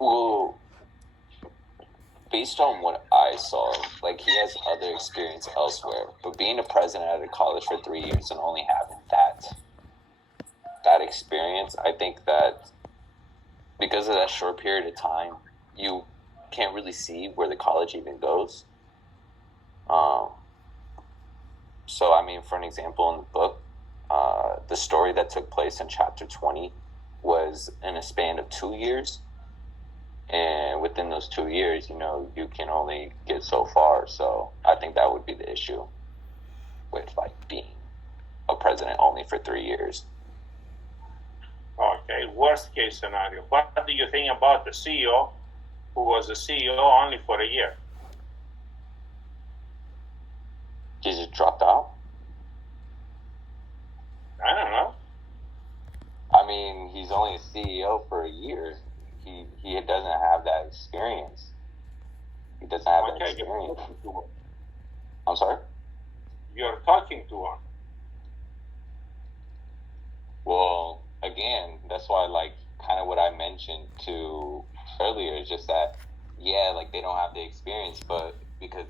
Well, based on what I saw, like he has other experience elsewhere, but being a president at a college for 3 years and only having that experience, I think that because of that short period of time, you can't really see where the college even goes. So, I mean, for an example, in the book, the story that took place in chapter 20 was in a span of 2 years. And within those 2 years, you can only get so far. So I think that would be the issue with like being a president only for 3 years. Okay, worst case scenario. What do you think about the CEO who was a CEO only for a year? He just dropped out? I don't know. I mean, he's only a CEO for a year. He doesn't have that experience. He doesn't have that experience. I'm sorry? You're talking to one. Well, again, that's why, like, kind of what I mentioned to earlier is just that, yeah, like, they don't have the experience, but because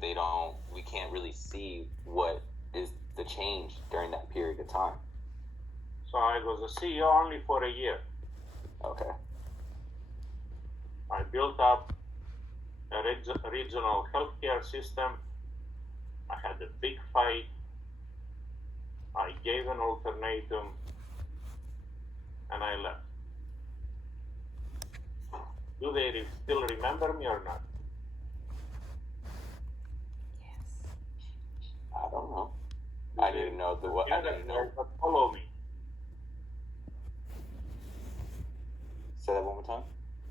we can't really see what is the change during that period of time. So I was a CEO only for a year. Okay. I built up a regional healthcare system. I had a big fight. I gave an ultimatum, and I left. Do they still remember me or not? Yes. I don't know. I didn't know what. I didn't know. But follow me. Say that one more time.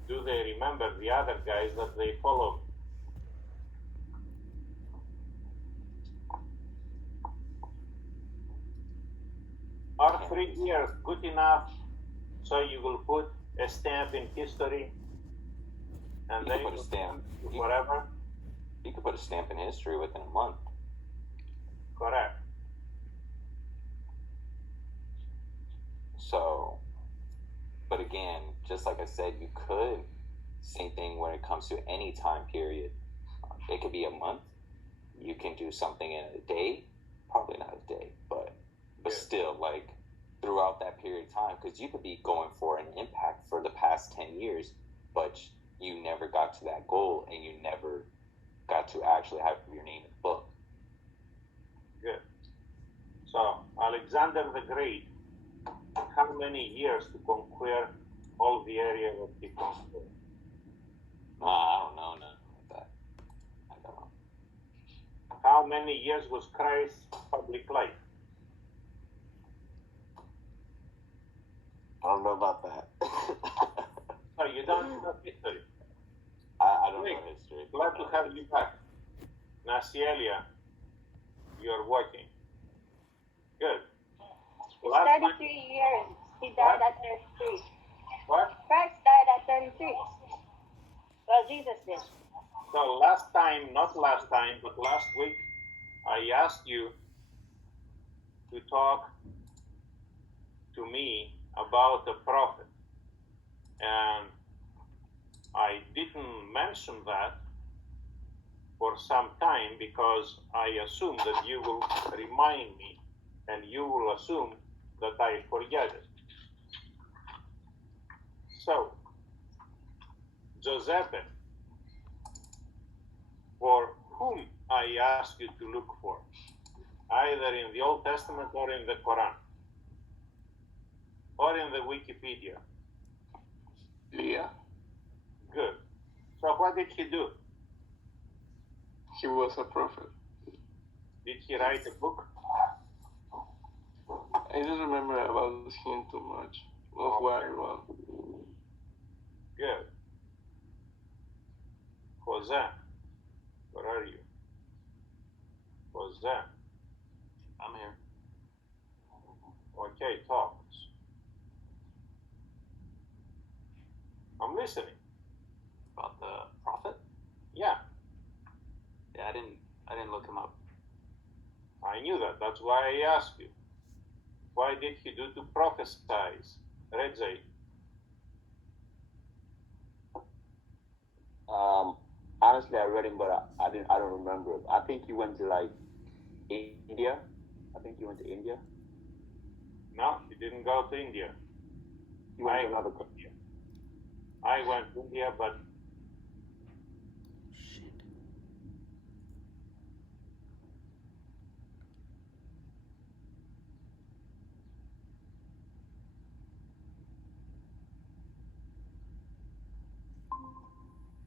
Do they remember the other guys that they follow? Are 3 years good enough so you will put a stamp in history and then put a stamp forever? You could put a stamp in history within a month. Correct. So, but again, just like I said, you could, same thing when it comes to any time period. It could be a month. You can do something in a day. Probably not a day, but still, like, throughout that period of time, because you could be going for an impact for the past 10 years, but you never got to that goal, and you never got to actually have your name in the book. Good. So, Alexander the Great, how many years to conquer all the area that he conquered? I don't know nothing like that. I don't know. How many years was Christ's public life? I don't know about that. So you don't know history? I don't know history. Glad to have you back. Nacielia, you're working. Good. It's 33 years. He died at 33. What? Christ died at 33. Well, Jesus did. So last time, not last time, but last week, I asked you to talk to me about the prophet. And I didn't mention that for some time because I assume that you will remind me and you will assume that I forget it. So, Giuseppe, for whom I ask you to look for, either in the Old Testament or in the Quran, or in the Wikipedia. Yeah. Good. So what did he do? He was a prophet. Did he write a book? I don't remember about him too much. Of what I wrote. Good. Jose, where are you? Jose. I'm here. Okay, talk. I'm listening. About the prophet? Yeah. Yeah, I didn't look him up. I knew that. That's why I asked you. Why did he do to prophesize? Redzai. Um, Honestly, I read him, but I didn't. I don't remember it. I think he went to like India. I think he went to India. No, he didn't go to India. He went to another country. I went to India, but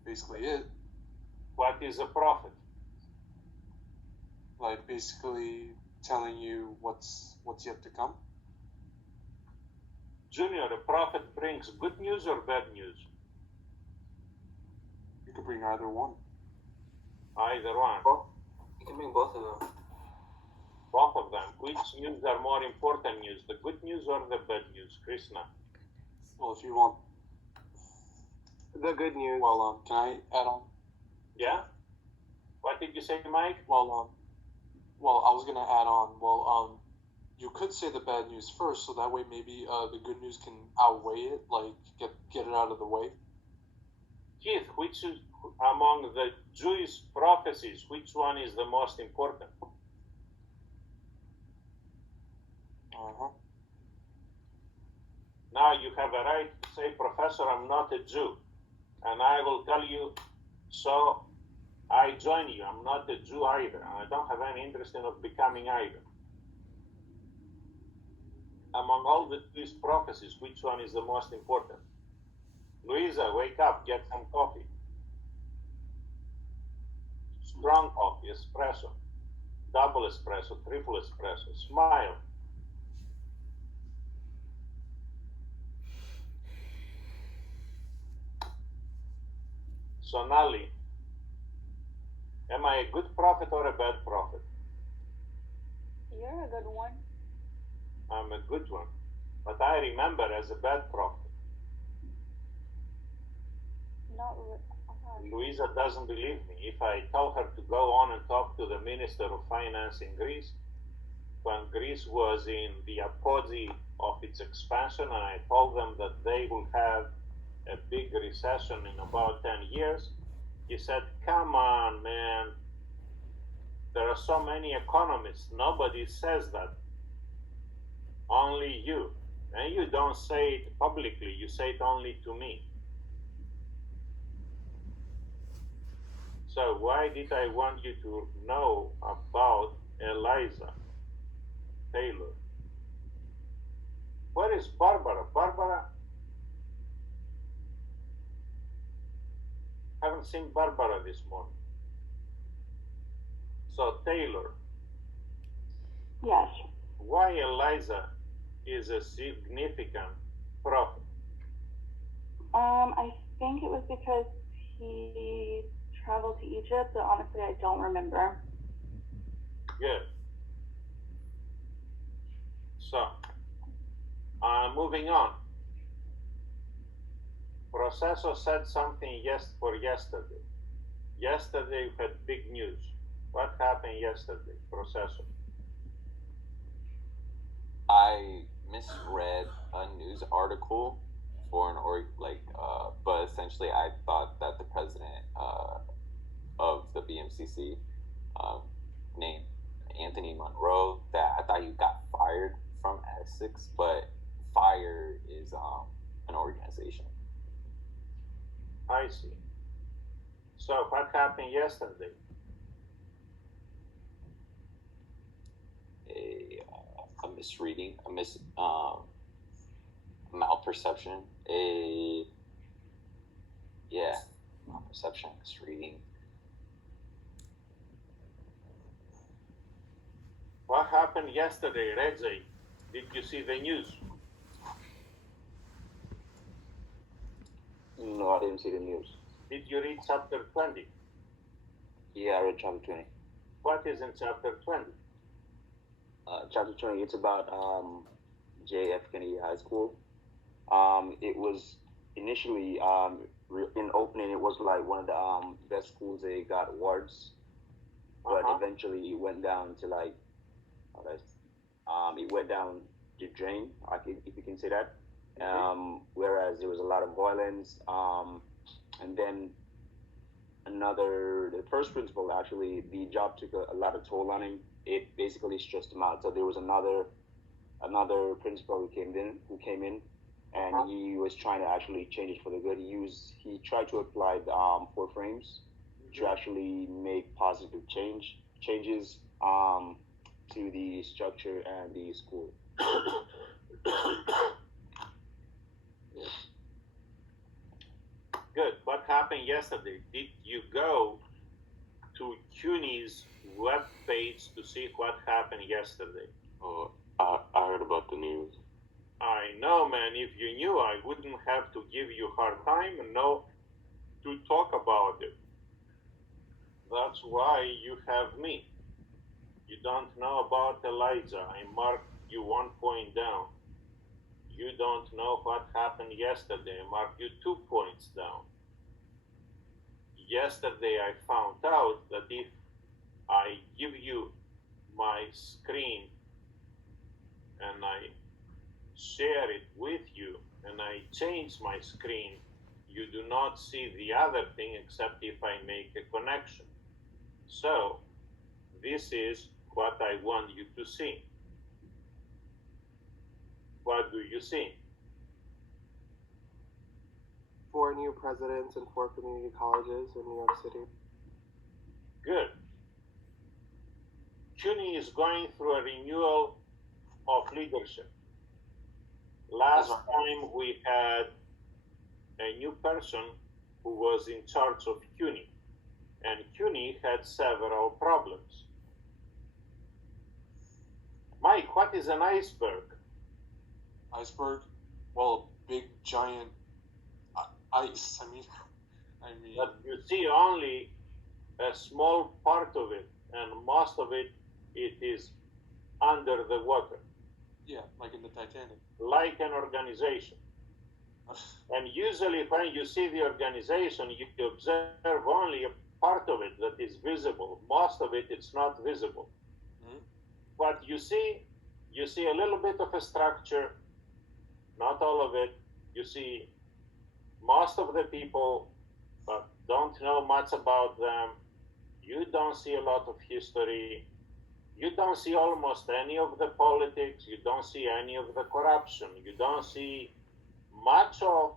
Basically it. what is a prophet? Like basically telling you what's yet to come. Junior, a prophet brings good news or bad news? You could bring either one. Either one. You can bring both of them. Both of them. Which news are more important news, the good news or the bad news, Krishna? Well, if you want. The good news. Well, can I add on? Yeah? What did you say, Mike? Well, I was gonna add on. Well, you could say the bad news first, so that way maybe the good news can outweigh it, like get it out of the way. Keith, which is among the Jewish prophecies, which one is the most important? Now you have a right to say, Professor, I'm not a Jew. And I will tell you, so I join you. I'm not a Jew either. And I don't have any interest in becoming either. Among all the Jewish prophecies, which one is the most important? Louisa, wake up, get some coffee. Strong coffee, espresso, double espresso, triple espresso. Smile. Sonali, am I a good prophet or a bad prophet? You're a good one. I'm a good one, but I remember as a bad prophet. Not Louisa doesn't believe me. If I tell her to go on and talk to the Minister of Finance in Greece, when Greece was in the apogee of its expansion, and I told them that they will have a big recession in about 10 years, he said, come on, man. There are so many economists. Nobody says that. Only you. And you don't say it publicly. You say it only to me. So why did I want you to know about Eliza Taylor? Where is Barbara? Barbara? Haven't seen Barbara this morning. So Taylor. Yes. Why Eliza is a significant prophet? I think it was because he traveled to Egypt, but honestly, I don't remember. Good. So, moving on. Processor said something for yesterday. Yesterday we had big news. What happened yesterday, Processor? I misread a news article for but essentially I thought that the president of the BMCC, named Anthony Monroe, that I thought he got fired from Essex, but FIRE is an organization. I see. So what happened yesterday? A misreading, malperception, malperception, misreading. What happened yesterday, Redzai? Did you see the news? No, I didn't see the news. Did you read chapter 20? Yeah, I read chapter 20. What is in chapter 20? Chapter 20, it's about J.F. Kennedy High School. It was initially, in opening, it was like one of the best schools. They got awards, but eventually it went down to like, it went down the drain, if you can say that. Whereas there was a lot of violence, and then the first principal, actually, the job took a lot of toll on him. It basically stressed him out. So there was another principal who came in, and he was trying to actually change it for the good. He tried to apply the 4 frames to actually make positive changes to the structure and the school. Good. What happened yesterday? Did you go to CUNY's web page to see what happened yesterday? Oh, I heard about the news. I know, man. If you knew, I wouldn't have to give you hard time and no to talk about it. That's why you have me. You don't know about Elijah. I marked you 1 point down. You don't know what happened yesterday. I marked you 2 points down. Yesterday I found out that if I give you my screen and I share it with you and I change my screen, you do not see the other thing except if I make a connection. So this is what I want you to see. What do you see? 4 new presidents and 4 community colleges in New York City. Good. CUNY is going through a renewal of leadership. Last time we had a new person who was in charge of CUNY, and CUNY had several problems. Mike, what is an iceberg? Iceberg? Well, big giant ice. I mean. But you see only a small part of it, and most of it is under the water. Yeah, like in the Titanic. Like an organization. And usually when you see the organization, you observe only a part of it that is visible. Most of it, it's not visible. Mm-hmm. What you see a little bit of a structure, not all of it. You see most of the people, but don't know much about them. You don't see a lot of history. You don't see almost any of the politics. You don't see any of the corruption. You don't see much of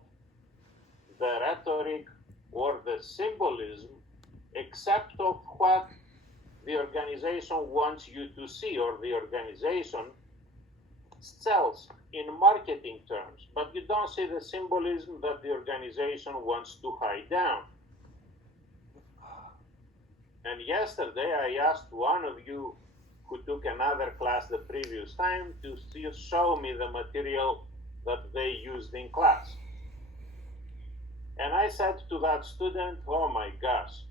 the rhetoric or the symbolism, except of what the organization wants you to see, or the organization sells in marketing terms. But you don't see the symbolism that the organization wants to hide down. And yesterday I asked one of you who took another class the previous time to show me the material that they used in class. And I said to that student, oh my gosh,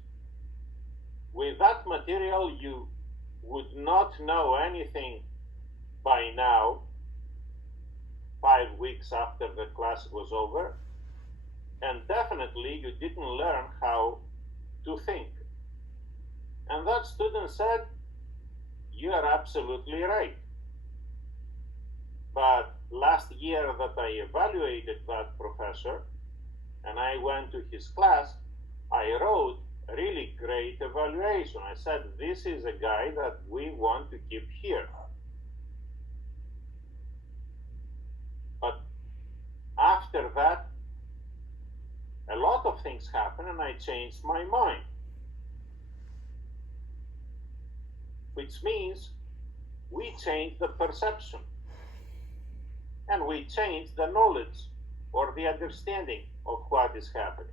with that material you would not know anything by now, 5 weeks after the class was over, and definitely you didn't learn how to think. And that student said, you are absolutely right. But last year that I evaluated that professor, and I went to his class, I wrote a really great evaluation. I said, this is a guy that we want to keep here. But after that, a lot of things happened and I changed my mind. Which means we change the perception and we change the knowledge or the understanding of what is happening.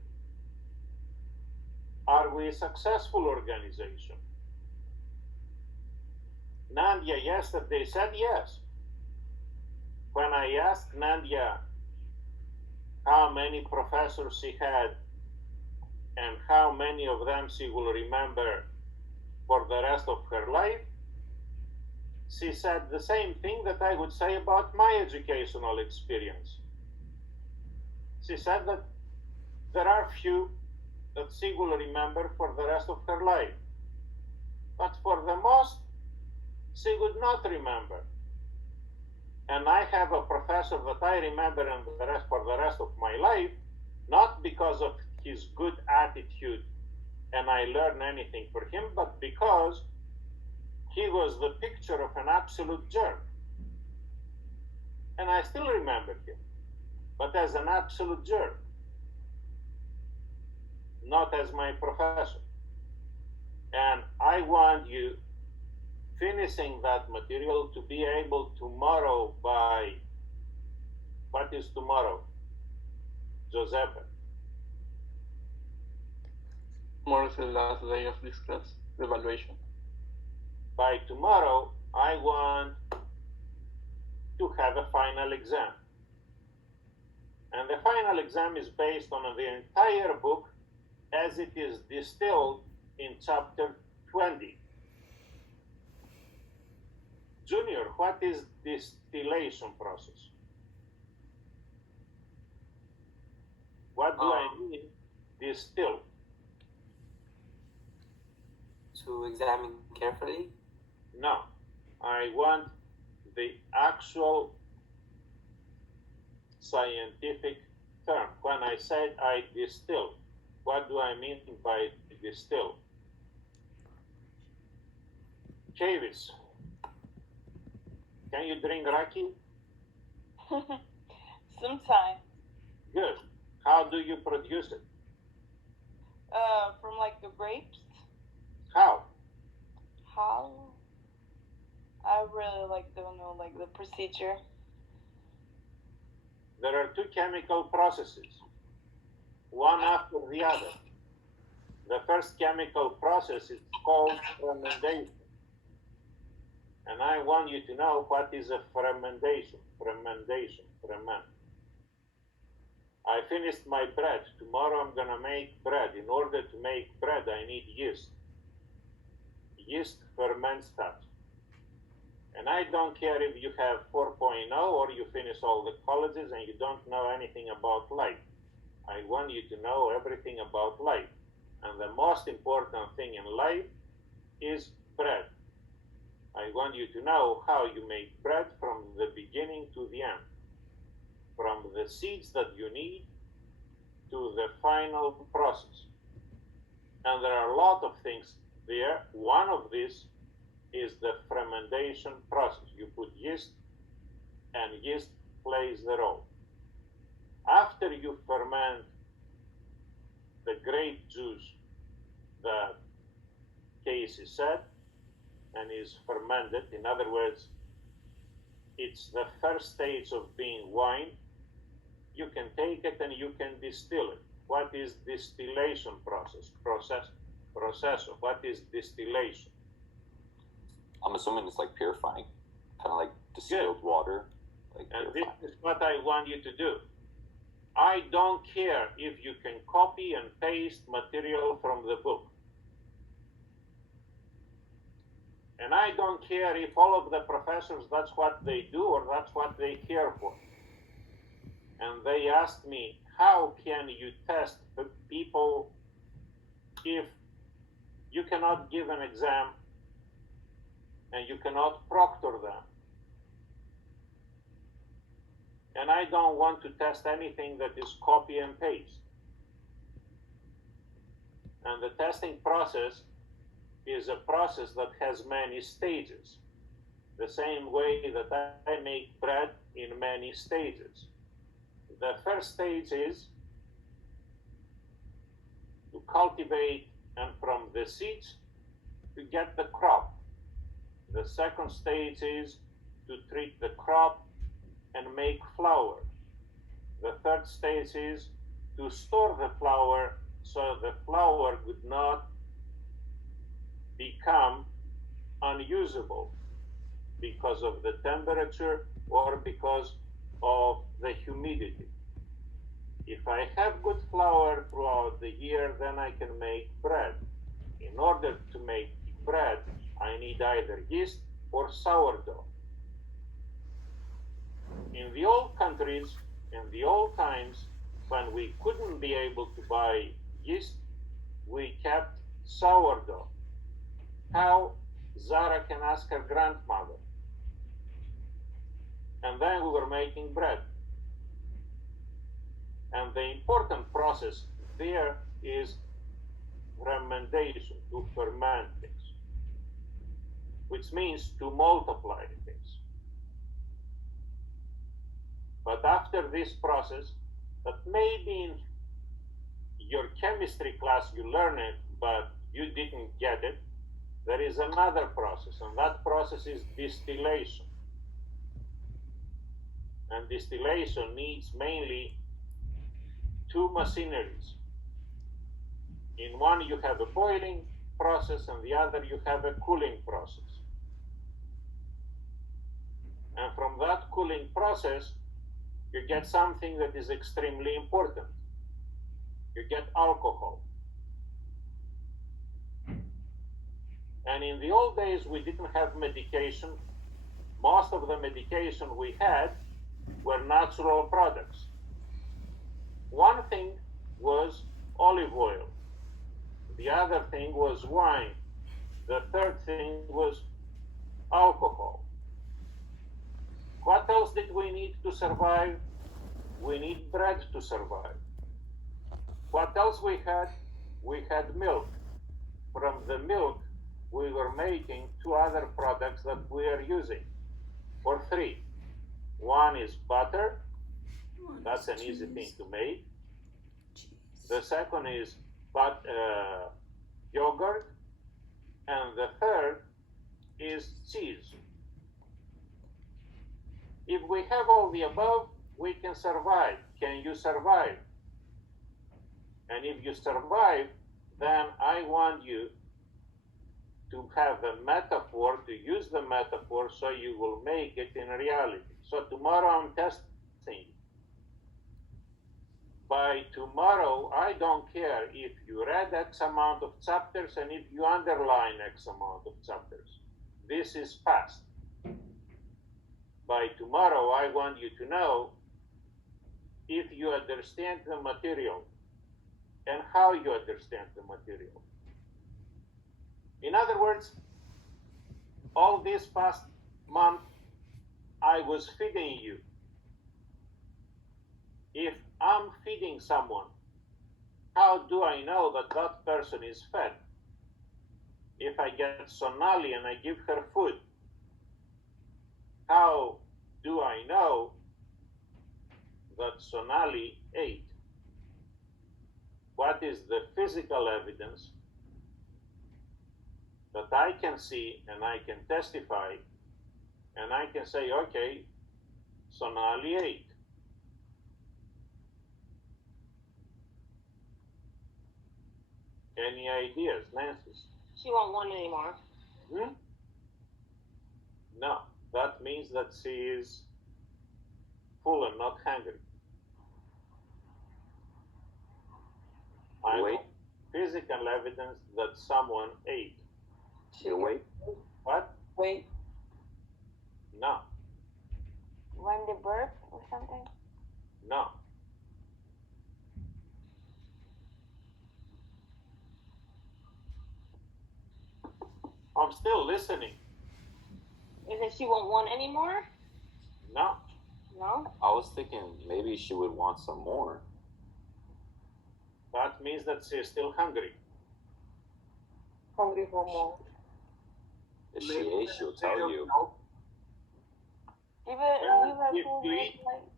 Are we a successful organization? Nandya yesterday said yes. When I asked Nandya how many professors she had and how many of them she will remember for the rest of her life, she said the same thing that I would say about my educational experience. She said that there are few that she will remember for the rest of her life. But for the most, she would not remember. And I have a professor that I remember for the rest of my life, not because of his good attitude and I learned anything for him, but because he was the picture of an absolute jerk. And I still remember him, but as an absolute jerk, not as my professor. And I want you finishing that material to be able tomorrow by, what is tomorrow, Giuseppe? Tomorrow is the last day of this class, the evaluation. By tomorrow, I want to have a final exam. And the final exam is based on the entire book as it is distilled in chapter 20. Junior, what is distillation process? What do I mean distill? To examine carefully? No, I want the actual scientific term. When I said I distill, what do I mean by distill? Chavis, can you drink raki? Sometimes. Good. How do you produce it? From like the grapes. How? How? I really don't know like the procedure. There are two chemical processes, one after the other. The first chemical process is called fermentation. And I want you to know what is a fermentation. Ferment. I finished my bread. Tomorrow I'm gonna make bread. In order to make bread, I need yeast. Yeast ferments that. And I don't care if you have 4.0 or you finish all the colleges and you don't know anything about life. I want you to know everything about life. And the most important thing in life is bread. I want you to know how you make bread from the beginning to the end. From the seeds that you need to the final process. And there are a lot of things there. One of these is the fermentation process. You put yeast, and yeast plays the role. After you ferment the grape juice that Casey said, and is fermented, in other words, it's the first stage of being wine, you can take it and you can distill it. What is distillation process? Processor. What is distillation? I'm assuming it's like purifying, kind of like distilled water. Like And purifying. this is what I want you to do. I don't care if you can copy and paste material from the book. And I don't care if all of the professors, that's what they do or that's what they care for. And they asked me, how can you test people if you cannot give an exam and you cannot proctor them? And I don't want to test anything that is copy and paste. And the testing process is a process that has many stages. The same way that I make bread in many stages. The first stage is to cultivate and from the seeds to get the crop. The second stage is to treat the crop and make flour. The third stage is to store the flour so the flour would not become unusable because of the temperature or because of the humidity. If I have good flour throughout the year, then I can make bread. In order to make bread, I need either yeast or sourdough. In the old countries, in the old times, when we couldn't be able to buy yeast, we kept sourdough. How? Zara can ask her grandmother. And then we were making bread. And the important process there is fermentation, to ferment things, which means to multiply things. But after this process, that maybe in your chemistry class you learn it, but you didn't get it, there is another process, and that process is distillation. And distillation needs mainly two machineries. In one you have a boiling process, and the other you have a cooling process. And from that cooling process, you get something that is extremely important. You get alcohol. And in the old days, we didn't have medication. Most of the medication we had were natural products. One thing was olive oil. The other thing was wine. The third thing was alcohol. What else did we need to survive? We need bread to survive. What else we had? We had milk. From the milk, we were making two other products that we are using, or three. One is butter. That's an easy thing to make. The second is yogurt. And the third is cheese. If we have all the above, we can survive. Can you survive? And if you survive, then I want you to have a metaphor, to use the metaphor so you will make it in reality. So tomorrow I'm testing. By tomorrow, I don't care if you read X amount of chapters and if you underline X amount of chapters. This is fast. By tomorrow, I want you to know if you understand the material and how you understand the material. In other words, all this past month, I was feeding you. If I'm feeding someone, how do I know that that person is fed? If I get Sonali and I give her food, how do I know that Sonali ate? What is the physical evidence that I can see and I can testify and I can say, okay, Sonali ate. Any ideas, Nancy? She won't want anymore. No, that means that she is full and not hungry. I Wait. want physical evidence that someone ate. You wait. What? Wait. No, When they burp or something? no. I'm still listening. Is it she won't want anymore? No. No? I was thinking maybe she would want some more. That means that she is still hungry. Hungry for more. If she ate, she'll tell you. Even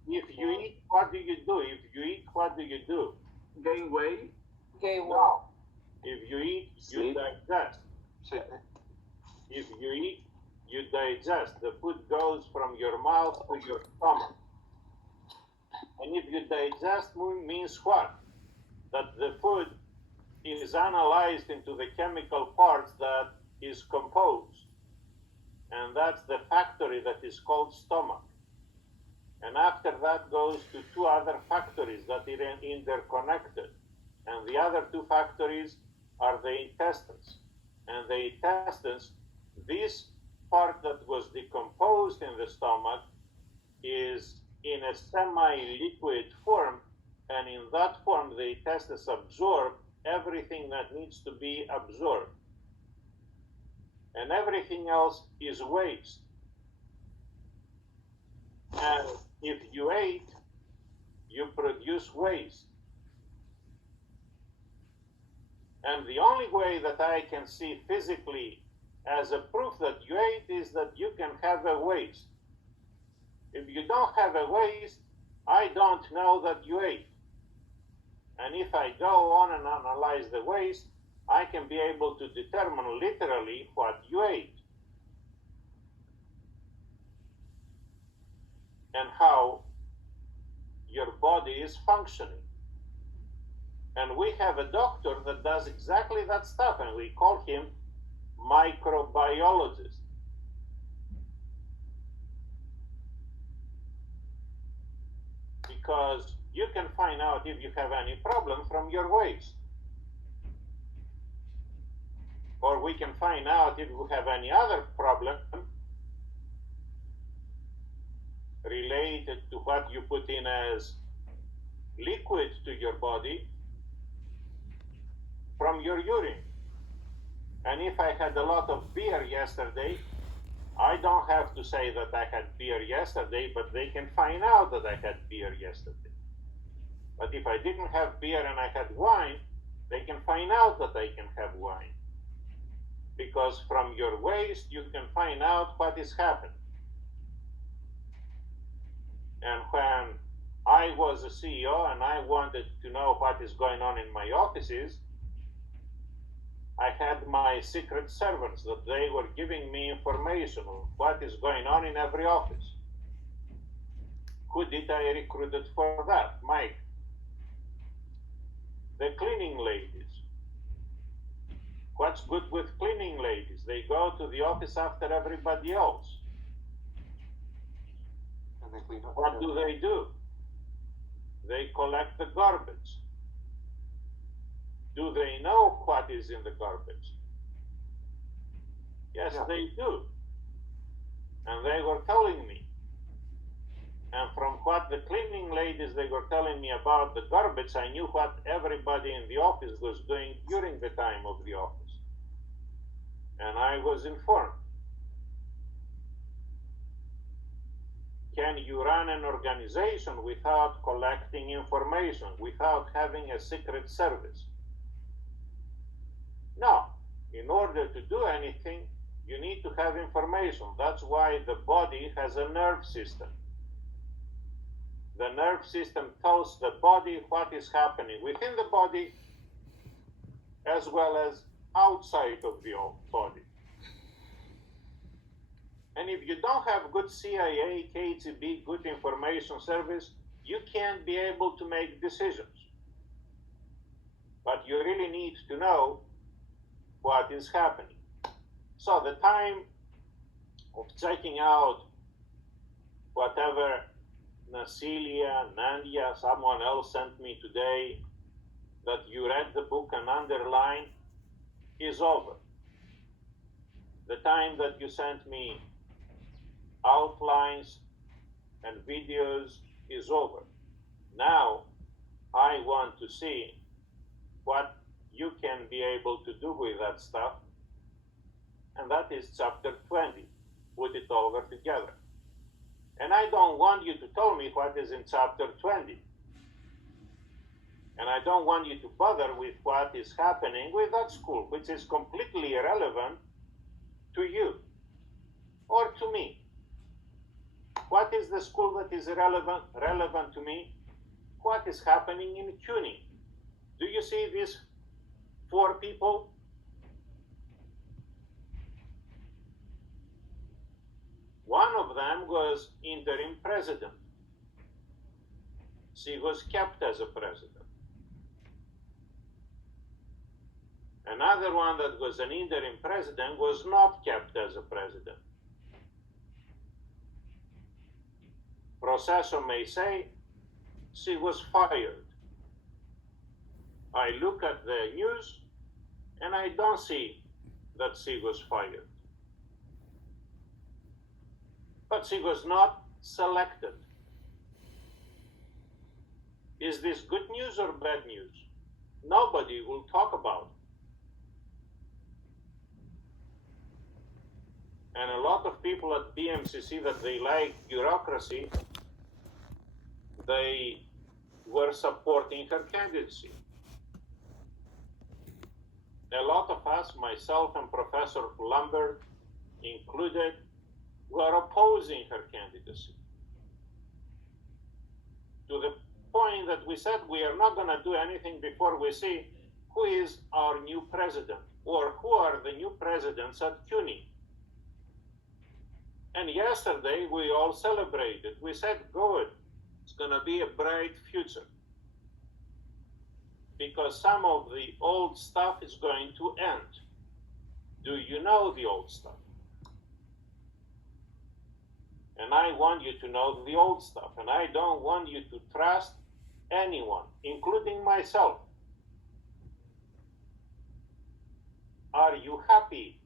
If you eat, what do you do? If you eat, what do you do? Gain weight. Okay, No. well. If you eat, you Sleep. digest. If you eat, you digest. The food goes from your mouth to your stomach. And if you digest means what? That the food is analyzed into the chemical parts that is composed. And that's the factory that is called stomach. And after that goes to two other factories that are interconnected. And the other two factories are the intestines. And the intestines, this part that was decomposed in the stomach is in a semi-liquid form, and in that form the intestines absorb everything that needs to be absorbed. And everything else is waste. And if you ate, you produce waste. And the only way that I can see physically as a proof that you ate is that you can have a waist. If you don't have a waist, I don't know that you ate. And if I go on and analyze the waist, I can be able to determine literally what you ate and how your body is functioning. And we have a doctor that does exactly that stuff, and we call him microbiologist. Because you can find out if you have any problem from your waist. Or we can find out if you have any other problem related to what you put in as liquid to your body from your urine. And if I had a lot of beer yesterday, I don't have to say that I had beer yesterday, but they can find out that I had beer yesterday. But if I didn't have beer and I had wine, they can find out that I can have wine. Because from your waist, you can find out what is happening. And when I was a CEO and I wanted to know what is going on in my offices, I had my secret servants that they were giving me information of what is going on in every office. Who did I recruit for that? Mike. The cleaning ladies. What's good with cleaning ladies? They go to the office after everybody else. And they clean up. What do? They collect the garbage. Do they know what is in the garbage? Yes, Yeah. they do. And they were telling me. And from what the cleaning ladies they were telling me about the garbage, I knew what everybody in the office was doing during the time of the office. And I was informed. Can you run an organization without collecting information, without having a secret service? No. In order to do anything, you need to have information. That's why the body has a nerve system. The nerve system tells the body what is happening within the body as well as outside of the body. And if you don't have good CIA, KGB, good information service, you can't be able to make decisions. But you really need to know what is happening. So the time of checking out whatever Nasilia, Nandia, someone else sent me today, that you read the book and underline, is over. The time that you sent me outlines and videos is over. Now I want to see what you can be able to do with that stuff, and that is chapter 20. Put it over together. And I don't want you to tell me what is in chapter 20. And I don't want you to bother with what is happening with that school, which is completely irrelevant to you or to me. What is the school that is relevant to me? What is happening in CUNY? Do you see these 4 people? One of them was interim president. She was kept as a president. Another one that was an interim president was not kept as a president. Processor may say she was fired. I look at the news and I don't see that she was fired. But she was not selected. Is this good news or bad news? Nobody will talk about it. And a lot of people at BMCC that they like bureaucracy, they were supporting her candidacy. a lot of us, myself and Professor Lambert included, were opposing her candidacy. To the point that we said we are not going to do anything before we see who is our new president or who are the new presidents at CUNY. And yesterday we all celebrated. We said, good, it's going to be a bright future. Because some of the old stuff is going to end. Do you know the old stuff? And I want you to know the old stuff. And I don't want you to trust anyone, including myself. Are you happy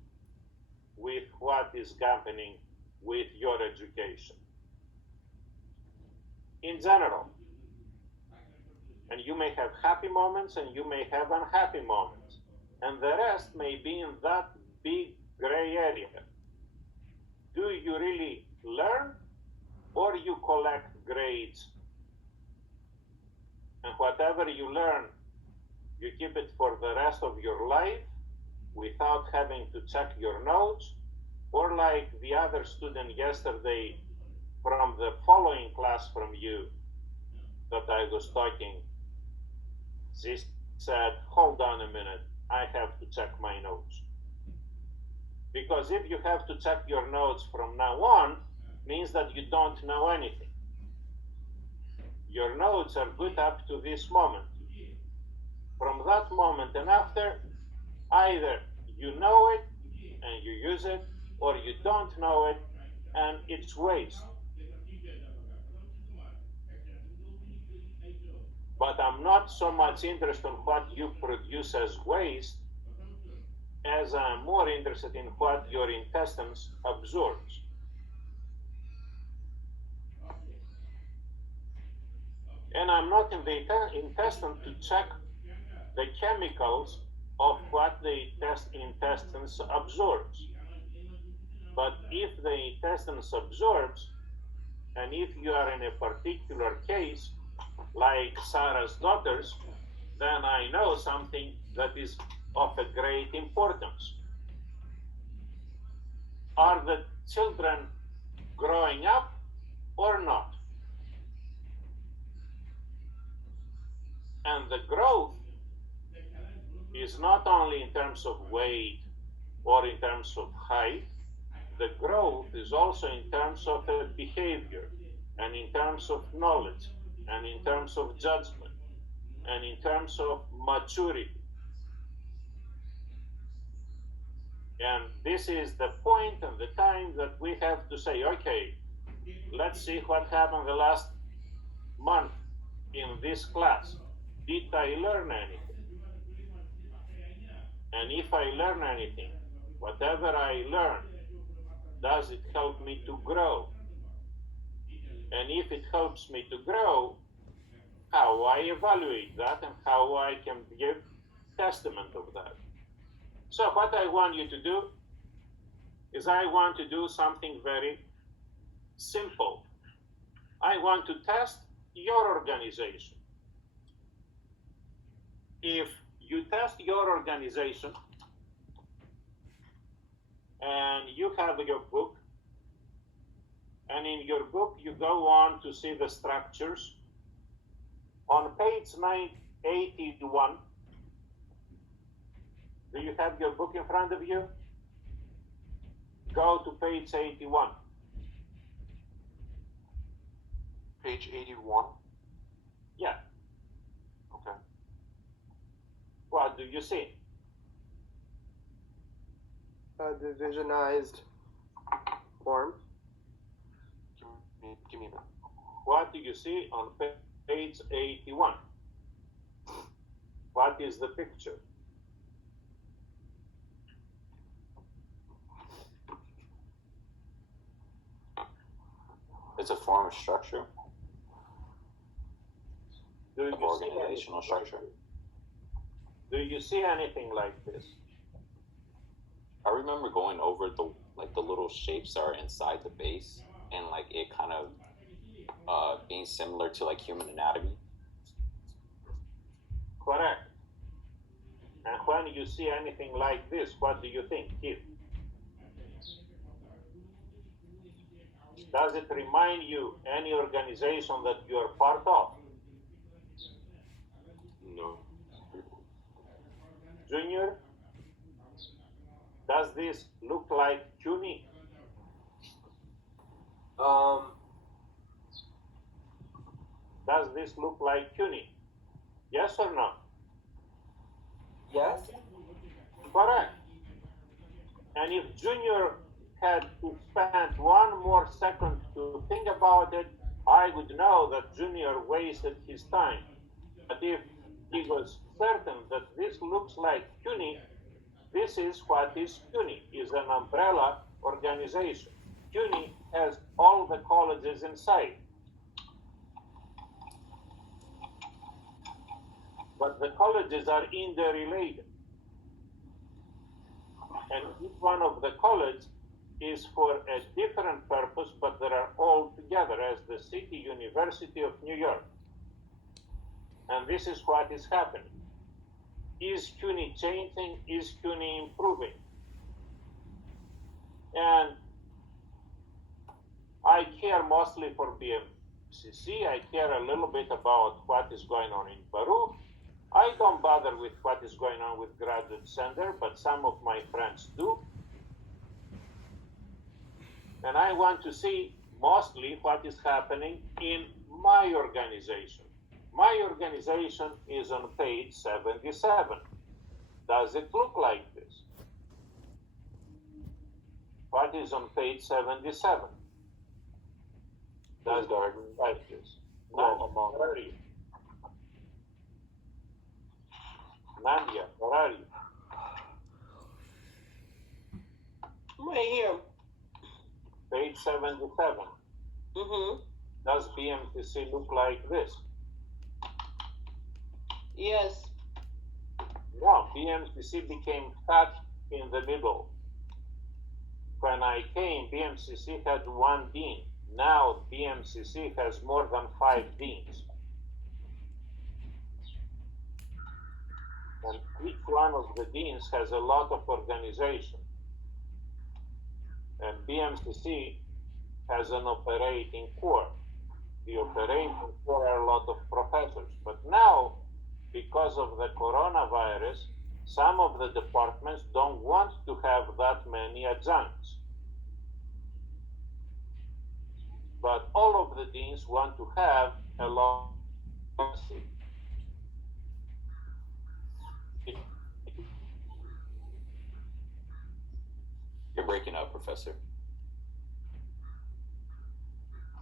with what is happening with your education? In general. And you may have happy moments and you may have unhappy moments. And the rest may be in that big gray area. Do you really learn or you collect grades? And whatever you learn, you keep it for the rest of your life without having to check your notes, or like the other student yesterday from the following class from you that I was talking, she said, hold on a minute, I have to check my notes. Because if you have to check your notes from now on, means that you don't know anything. Your notes are good up to this moment. From that moment and after, either you know it and you use it, or you don't know it and it's waste. But I'm not so much interested in what you produce as waste as I'm more interested in what your intestines absorbs. And I'm not in the intestine to check the chemicals of what the intestines absorbs. But if the intestines absorbs, and if you are in a particular case, like Sarah's daughters, then I know something that is of a great importance. Are the children growing up or not? And the growth is not only in terms of weight or in terms of height, the growth is also in terms of behavior, and in terms of knowledge, and in terms of judgment, and in terms of maturity. And this is the point and the time that we have to say, okay, let's see what happened the last month in this class. Did I learn anything? And if I learn anything, whatever I learn, does it help me to grow? And if it helps me to grow, how I evaluate that and how I can give testament of that. So what I want you to do is I want to do something very simple. I want to test your organization. If you test your organization and you have your book, and in your book you go on to see the structures, on page 981, do you have your book in front of you? Go to page 81. Page 81? Yeah. Okay. What do you see? A divisionized form. Give me a minute. What do you see on page 81? What is the picture? It's a form of structure, Do you of see organizational anything structure. like this? Do you see anything like this? I remember going over the little shapes that are inside the base, and like it kind of being similar to like human anatomy. Correct. And when when you see anything like this, what do you think, Keith? Does it remind you any organization that you are part of? No. Junior, does this look like CUNY? Does this look like CUNY? Yes or no? Yes. Correct. And if Junior had to spend one more second to think about it, I would know that Junior wasted his time. But if he was certain that this looks like CUNY, this is what is CUNY, is an umbrella organization. CUNY has all the colleges inside. But the colleges are interrelated. And each one of the colleges is for a different purpose, but they are all together as the City University of New York. And this is what is happening. Is CUNY changing? Is CUNY improving? And I care mostly for BMCC. I care a little bit about what is going on in Peru. I don't bother with what is going on with Graduate Center, but some of my friends do. And I want to see mostly what is happening in my organization. My organization is on page 77. Does it look like this? What is on page 77? Does it look like this? Where are you? Nadia, where are you? I'm right here. Page 77. Mm-hmm. Does BMTC look like this? Yes. No, BMTC became fat in the middle. When I came, BMCC had one dean. Now BMCC has more than 5 deans. And each one of the deans has a lot of organization. And BMCC has an operating core. The operating core are a lot of professors. But now, because of the coronavirus, some of the departments don't want to have that many adjuncts. But all of the deans want to have a lot of You're breaking up, Professor.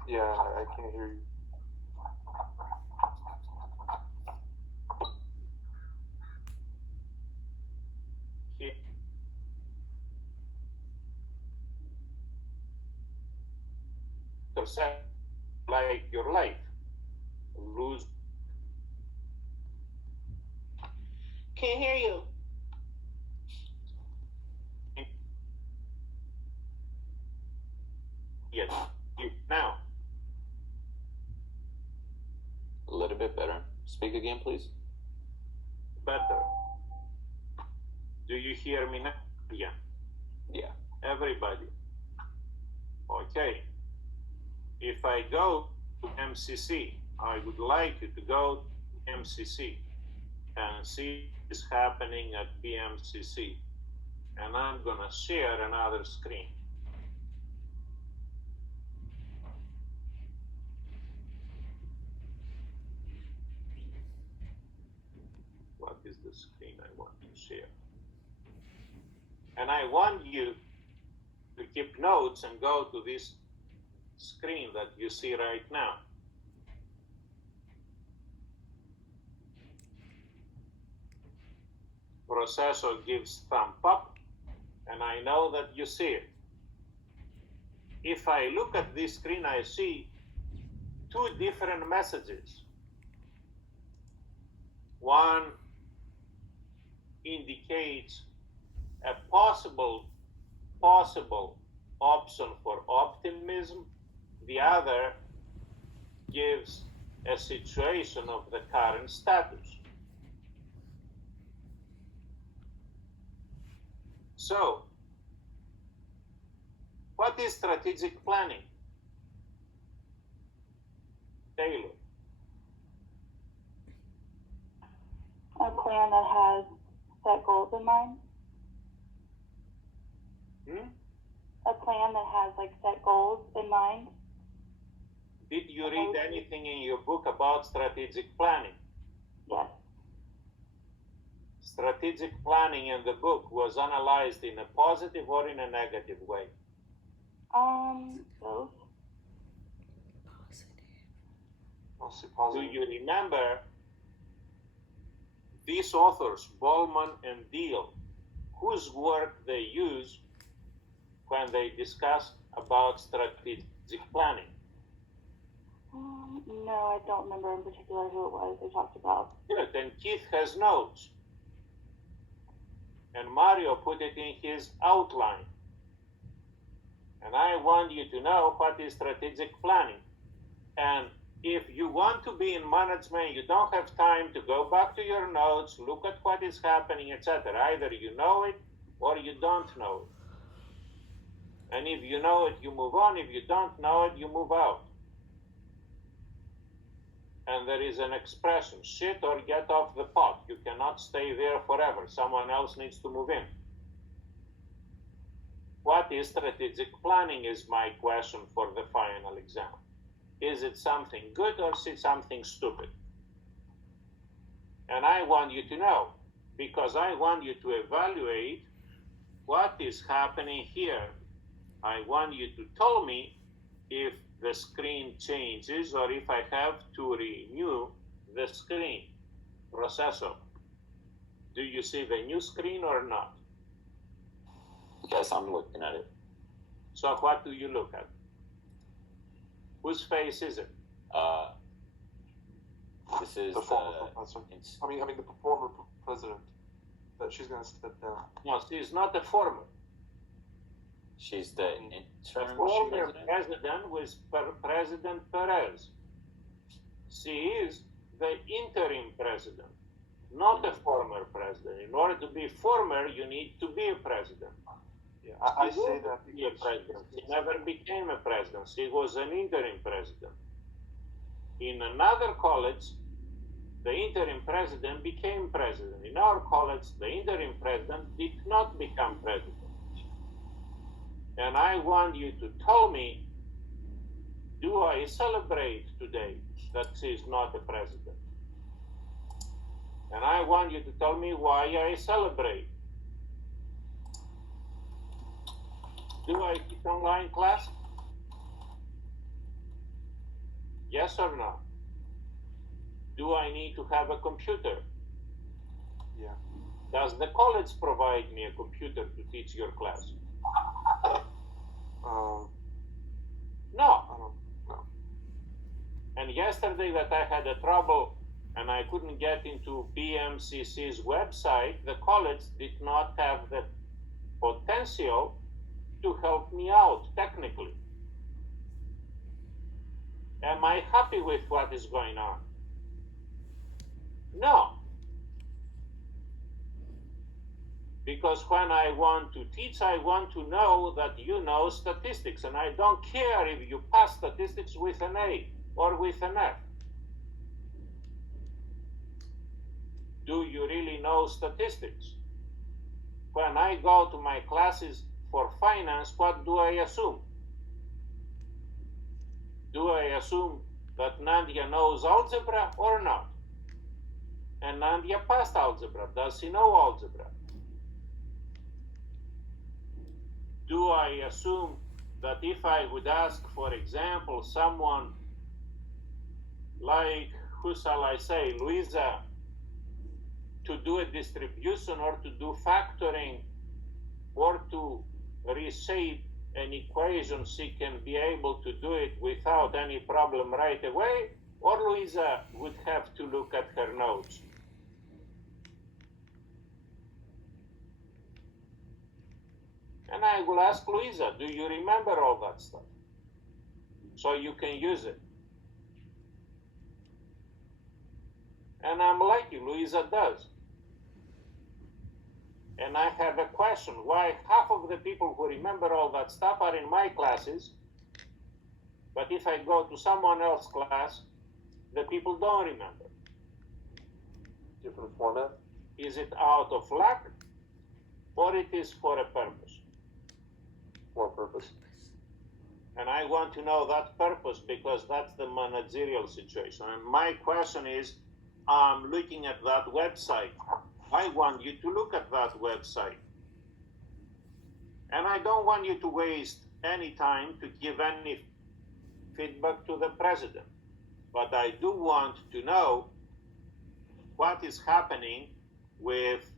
Yeah, I can't hear you. percent like your life. Lose. Can't hear you. Yes, you now. A little bit better. Speak again, please. Better. Do you hear me now? Yeah. Yeah. Everybody. Okay. If I go to MCC, I would like you to go to MCC and see what's happening at BMCC. And I'm gonna share another screen. What is the screen I want to share? And I want you to keep notes and go to this screen that you see right now. Processor gives thumb up, and I know that you see it. If I look at this screen, I see 2 different messages. One indicates a possible option for optimism. The other gives a situation of the current status. So, what is strategic planning? Taylor. A plan that has set goals in mind. A plan that has like set goals in mind. Did you read anything in your book about strategic planning? Yes. Strategic planning in the book was analyzed in a positive or in a negative way? Both. Mostly Do positive. you remember these authors, Bowman and Deal, whose work they use when they discuss about strategic planning? No, I don't remember in particular who it was they talked about. Good, and Keith has notes. And Mario put it in his outline. And I want you to know what is strategic planning. And if you want to be in management, you don't have time to go back to your notes, look at what is happening, etc. Either you know it or you don't know it. And if you know it, you move on. If you don't know it, you move out. And there is an expression, shit or get off the pot. You cannot stay there forever. Someone else needs to move in. What is strategic planning is my question for the final exam. Is it something good or is it something stupid? And I want you to know, because I want you to evaluate what is happening here. I want you to tell me if the screen changes or if I have to renew the screen processor. Do you see the new screen or not? Yes, I'm looking at it. So what do you look at? Whose face is it? This is The former professor. I mean the former president. That she's gonna step down. No, she's not a former. She's the The interim former president. president was President Perez. She is the interim president, not a former president. In order to be former, you need to be a president. Yeah, I say that Be a president. She never became a president. She was an interim president. In another college, the interim president became president. In our college, the interim president did not become president. And I want you to tell me, do I celebrate today that she is not a president? And I want you to tell me why I celebrate. Do I teach online class? Yes or no? Do I need to have a computer? Yeah. Does the college provide me a computer to teach your class? No. I don't know. And yesterday that I had a trouble and I couldn't get into BMCC's website, the college did not have the potential to help me out technically. Am I happy with what is going on? No. Because when I want to teach, I want to know that you know statistics, and I don't care if you pass statistics with an A or with an F. Do you really know statistics? When I go to my classes for finance, what do I assume? Do I assume that Nadia knows algebra or not? And Nadia passed algebra. Does she know algebra? Do I assume that if I would ask, for example, someone like, who shall I say, Luisa, to do a distribution or to do factoring or to reshape an equation, she can be able to do it without any problem right away, or Luisa would have to look at her notes? And I will ask Luisa, do you remember all that stuff? So you can use it. And I'm lucky, Luisa does. And I have a question, why half of the people who remember all that stuff are in my classes, but if I go to someone else's class, the people don't remember? Different format. Is it out of luck, or it is for a purpose? For a purpose. And I want to know that purpose because that's the managerial situation. And my question is, I'm looking at that website. I want you to look at that website. And I don't want you to waste any time to give any feedback to the president. But I do want to know what is happening with